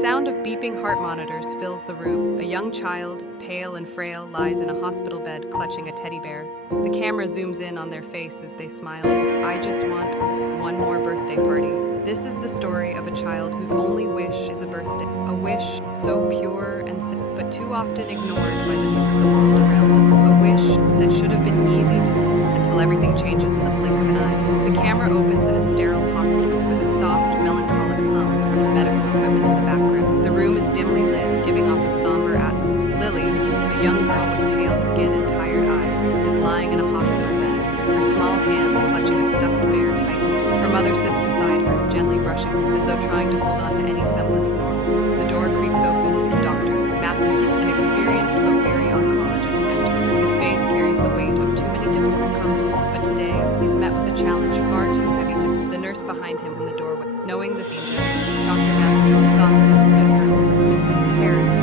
sound of beeping heart monitors fills the room. A young child, pale and frail, lies in a hospital bed clutching a teddy bear. The camera zooms in on their face as they smile. I just want one more birthday party. This is the story of a child whose only wish is a birthday. A wish so pure and simple, but too often ignored by the news of the world around them. A wish that should have been easy to fulfill until everything changes in the blink of an eye. The camera opens in a sterile hospital with a soft, melancholic hum from the medical equipment in the background. The room is dimly lit, giving off a somber atmosphere. Lily, a young girl with pale skin and tired eyes, is lying in a hospital bed, her small hands clutching a stuffed bear tightly. Her mother sits beside her, gently brushing, as though trying to hold on to any semblance of normalcy. The door creaks open, and Dr. Matthew, an experienced but weary oncologist, enters. His face carries the weight of too many difficult conversations, but today he's met with a challenge far too heavy to. The nurse behind him is in the doorway. Knowing this danger, Dr. Matthew softly yet firmly, Mrs. Harris,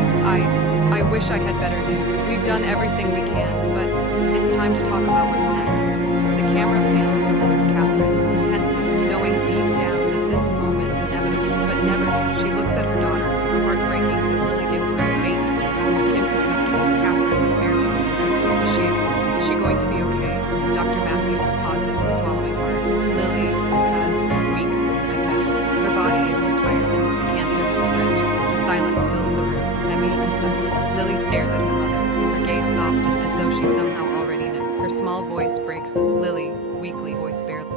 I wish I had better news. We've done everything we can, but it's time to talk about what's next. The camera pans to Lily Catherine, who tenses, knowing deep down that this moment is inevitable, but never true. She looks at her daughter, heartbreaking as Lily gives her a faint, almost imperceptible. Catherine barely moving her teeth. Is she going to be okay? Dr. Matthews pauses, swallowing hard. Lily has weeks at best. Her body is too tired now. The cancer has spread. The silence fills the room, heavy and sudden. Lily stares at her mother, her gaze softened as though she somehow already knew. Her small voice breaks. Lily, weakly, voice barely.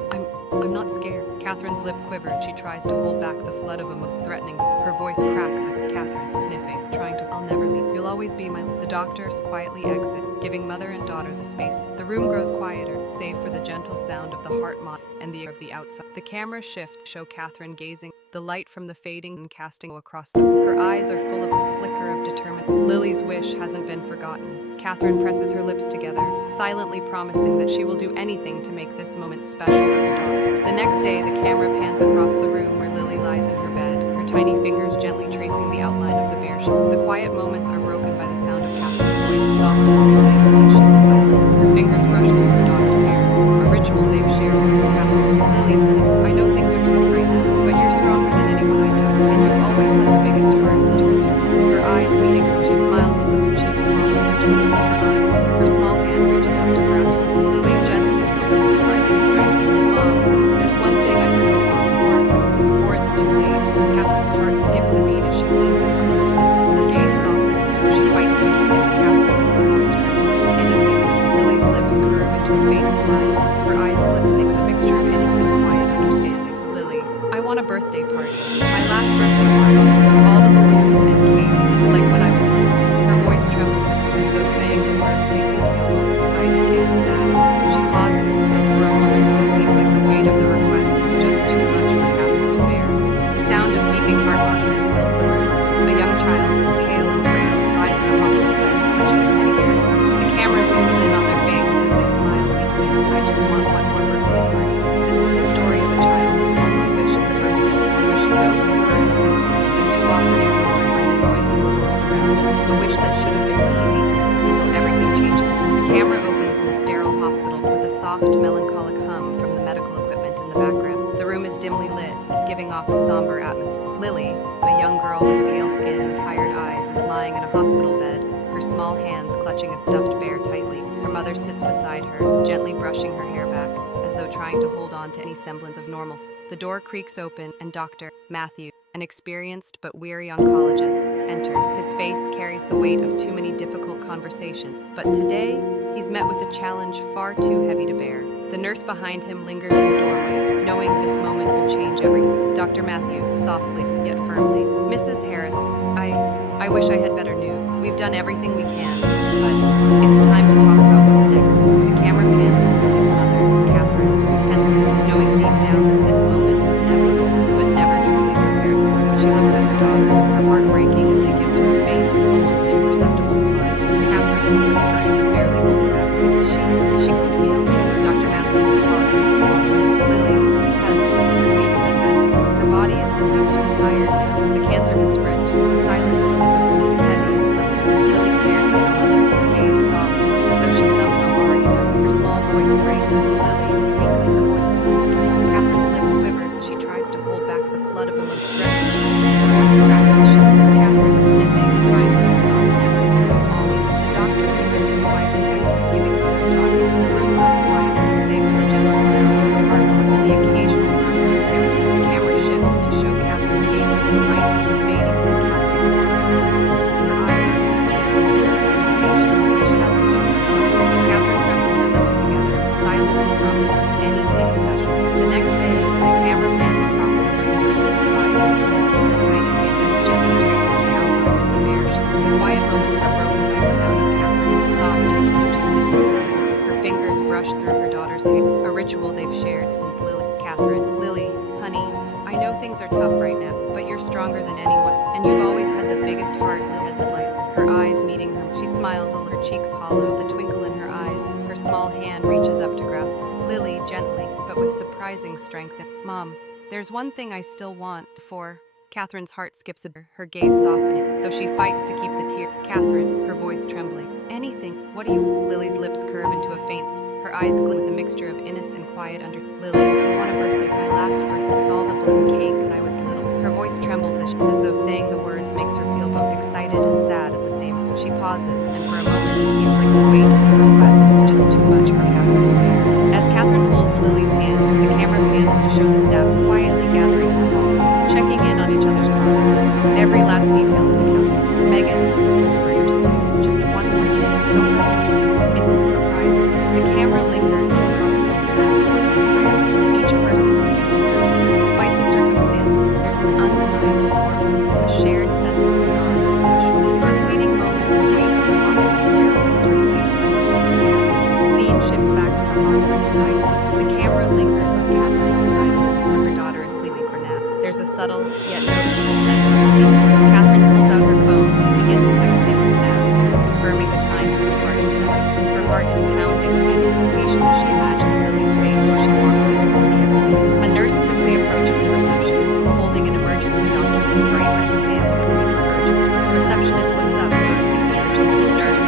I'm not scared. Catherine's lip quivers. She tries to hold back the flood of emotions threatening. Her voice cracks at Catherine, sniffing, trying to. I'll never leave. You'll always be my. The doctors quietly exit, giving mother and daughter the space. The room grows quieter, save for the gentle sound of the heart monitor and the air of the outside. The camera shifts, show Catherine gazing, the light from the fading and casting across the room. Her eyes are full of a flicker of determination. Lily's wish hasn't been forgotten. Catherine presses her lips together, silently promising that she will do anything to make this moment special for her daughter. The next day, the camera pans across the room where Lily lies in her bed, her tiny fingers gently tracing the outline of the bear shape. The quiet moments are broken by the sound of Catherine's voice, soft and soothing, as she's beside Lily. Her fingers brush through her daughter's hair, a ritual they've shared since Catherine. Lily, honey, I know things are tough right now, but you're stronger than anyone I know, and you've always had the biggest heart. Lily turns her eyes meeting her. She smiles a little, cheeks hollow, twinkle in her eyes. Her small hand reaches up to grasp her. Lily gently, with surprising strength. Mom, there's one thing I still want before it's too late. Catherine's heart skips a beat as she leans in closer. Her gaze softens, though she fights to keep it. Catherine, her voice trembling. Anything so. Lily's lips curve into a faint smile, her eyes glistening with a mixture of innocent, quiet understanding. Lily, I want a birthday party. My last birthday party, with all the balloons and cake, like when I was little. Her voice trembles as though saying the words makes her feel both excited and sad. She pauses, and for a moment it seems like the weight of the request is just too much for Catherine to bear. The sound of beeping heart monitors fills the room. A young child, pale and frail, lies in a hospital bed, clutching a teddy bear. The camera zooms in on their face as they smile weakly. I just want one more birthday party. This is the story of a child whose only wish is a birthday. A wish so pure and simple, but too often ignored by the noise of the world around them. A wish that should have been easy to until everything changes. The camera opens in a sterile hospital with a soft, melancholic hum from the medical equipment in the background. The room is dimly lit, giving off a somber atmosphere. Lily, a young girl with pale skin and tired eyes, is lying in a hospital bed, her small hands clutching a stuffed bear tightly. Her mother sits beside her, gently brushing her hair back, as though trying to hold on to any semblance of normalcy. The door creaks open, and Dr. Matthew, an experienced but weary oncologist, enters. His face carries the weight of too many difficult conversations, but today he's met with a challenge far too heavy to bear. The nurse behind him lingers in the doorway, knowing this moment will change everything. Dr. Matthew, softly yet firmly, Mrs. Harris, I wish I had better news. We've done everything we can, but it's time to talk about what's next. The camera pans to Lily's mother, Catherine, who tenses, knowing deep down that this moment was inevitable, but never truly prepared for. She looks at her daughter, her heart breaking as they gives her a faint, almost imperceptible smile. Catherine, whispering, barely holding back tears. Is she going to be okay? Dr. Matthew pauses, swallowing. Lily has weeks at best. Her body is simply too tired now. The cancer has spread too. Silence fills the room, heavy and sullen. Lily stares at her mother, her gaze soft, as though she somehow already knew. Her small voice breaks. Lily, weakly, her voice becomes strained. Catherine's lip quivers as she tries to hold back the flood of emotion. Her voice cracks as she speaks. ritual they've shared since Catherine, Lily, honey, I know things are tough right now, but you're stronger than anyone, and you've always had the biggest heart. Lily head slight, her eyes meeting her. She smiles, her cheeks hollow, the twinkle in her eyes. Her small hand reaches up to grasp Lily gently, but with surprising strength. Mom, there's one thing I still want for. Catherine's heart skips a beat, her gaze softening, though she fights to keep the tear. Catherine, her voice trembling. Anything. What do you? Lily's lips curve into a faint smile. Her eyes glint with a mixture of innocent quiet under. Lily, I want a birthday, my last birthday, with all the balloon cake when I was little. Her voice trembles as though saying the words makes her feel both excited and sad at the same time. She pauses, and for a moment it seems like the weight of the request is just too much for Catherine to bear. As Catherine holds Lily's hand, the camera pans to show the staff quietly gathering in the hall, checking in on each other's progress. Every last detail is accounted for. Megan, whispers too, just one more thing, don't let me miss you. It's the surprise. The camera lingers on the hospital staff for the entire time. Each person feeling, despite the circumstance, there's an undeniable warmth, a shared sense of beyond compassion. For a fleeting moment, the weight of the hospital stairs is replaced by the scene shifts back to the hospital ICU. The camera lingers on Catherine beside her, where her daughter is sleeping for nap. There's a subtle, yet noticeable sense of relief. Catherine pulls out her phone and begins texting the staff, confirming the time for the party set. Her heart is pounding with anticipation as she imagines Lily's face when she walks in to see everything. A nurse quickly approaches the receptionist, holding an emergency document with a bright red stamp that reads urgent. The receptionist looks up, noticing the urgency. The nurse,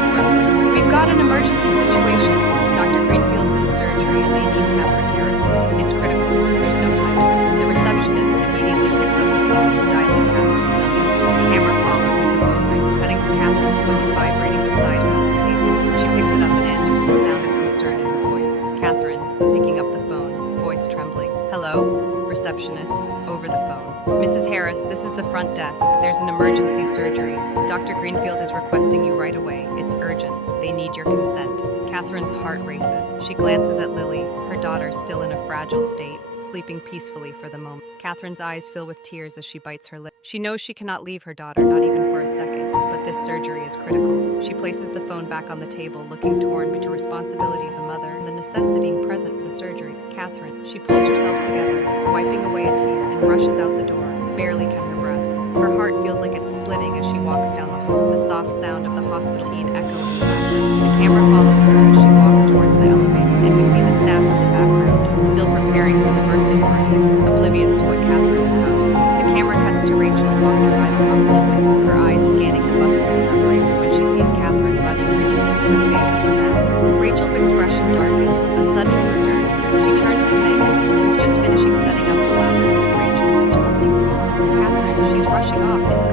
we've got an emergency situation. Dr. Greenfield's in surgery and they need Catherine Harrison. It's critical. There's no time to wait. The receptionist immediately picks up the phone and dialing Catherine's number. The camera follows as the phone rings, cutting to Catherine's phone vibrating beside her on the table. She picks it up and answers with a sound of concern in her voice. Catherine, picking up the phone, voice trembling. Hello? Receptionist, over the phone. Mrs. Harris, this is the front desk. There's an emergency surgery. Dr. Greenfield is requesting you right away. It's urgent. They need your consent. Catherine's heart races. She glances at Lily, her daughter still in a fragile state, sleeping peacefully for the moment. Catherine's eyes fill with tears as she bites her lip. She knows she cannot leave her daughter, not even for a second, but this surgery is critical. She places the phone back on the table, looking torn between responsibility as a mother and the necessity being present for the surgery. Catherine, she pulls herself together, wiping away a tear, and rushes out the door, barely catching her breath. Her heart feels like it's splitting as she walks down the hall, the soft sound of the hospital echoing in the background. The camera follows her as she walks towards the elevator, and we see the staff in the background, still preparing for the birthday party, oblivious to what Catherine is about to do. The camera cuts to Rachel walking by the hospital window, her eyes scanning the bustling preparation when she sees Catherine running a distance, her face a mask. Rachel's expression darkened, a sudden concern. She turns to Megan, who's just finishing setting up the last meal. Rachel, there's something wrong. Catherine, she's rushing off. It's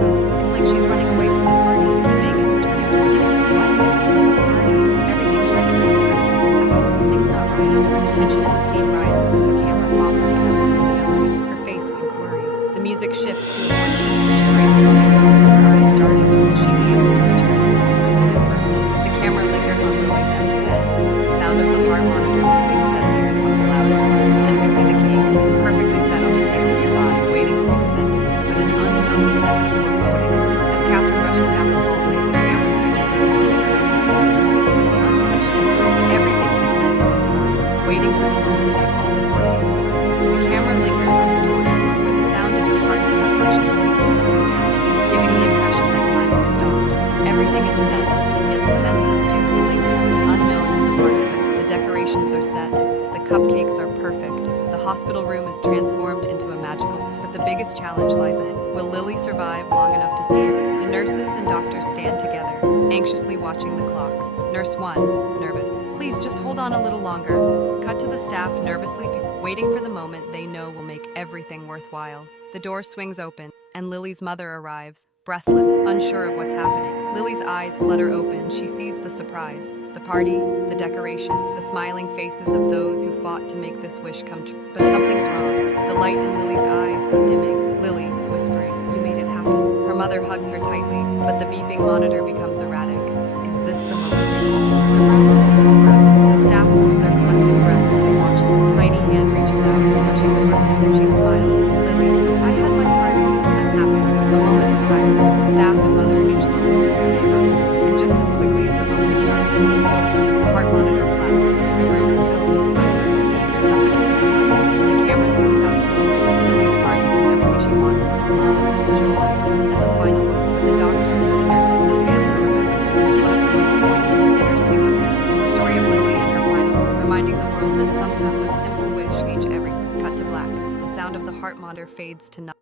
like she's running away from the party. Megan, turning toward her. What? The party. Everything's ready for the first. Something's not right. The tension in the scene rises as the camera follows Catherine in the elevator, her face pink worry. The music shifts to a more tense as she races against her eyes darting to will she be able to return into Lily's birthday. The camera lingers on Lily's empty bed. The sound of the heart monitor moving steadily becomes louder, and we see the cake, perfectly set on the table nearby, waiting to be presented, but an unknown sense of foreboding. As Catherine rushes down the hallway, the camera zooms in on her presence, the unquestioned, everything suspended in time, waiting for the moment they've all been working for. The camera lingers on the door, where the sound of the party preparation seems to slow down, giving the impression that time has stopped. Everything is set, yet the sense of doom lingers, unknown to the party. The decorations are set, the cupcakes are perfect, the hospital room is transformed into a magical. But the biggest challenge lies ahead. Will Lily survive long enough to see it? The nurses and doctors stand together, anxiously watching the clock. Nurse 1, nervous. Please just hold on a little longer. Cut to the staff nervously waiting for the moment they know will make everything worthwhile. The door swings open, and Lily's mother arrives, breathless, unsure of what's happening. Lily's eyes flutter open. She sees the surprise, the party, the decoration, the smiling faces of those who fought to make this wish come true. But something's wrong. The light in Lily's eyes is dimming. Lily, whispering, you made it happen. Her mother hugs her tightly, but the beeping monitor becomes erratic. Is this the moment they call? The room holds its breath. The staff holds their collective breath as they watch. The tiny hand reaches out, touching the birthday. She smiles. Lily, I had my party. I'm happy. A moment of silence. The staff and mother each looks at what they about to do. And just as quickly as the moment started, it's over. The heart monitor flattened. The room is filled with silence, deep, suffocating monitor fades to nothing.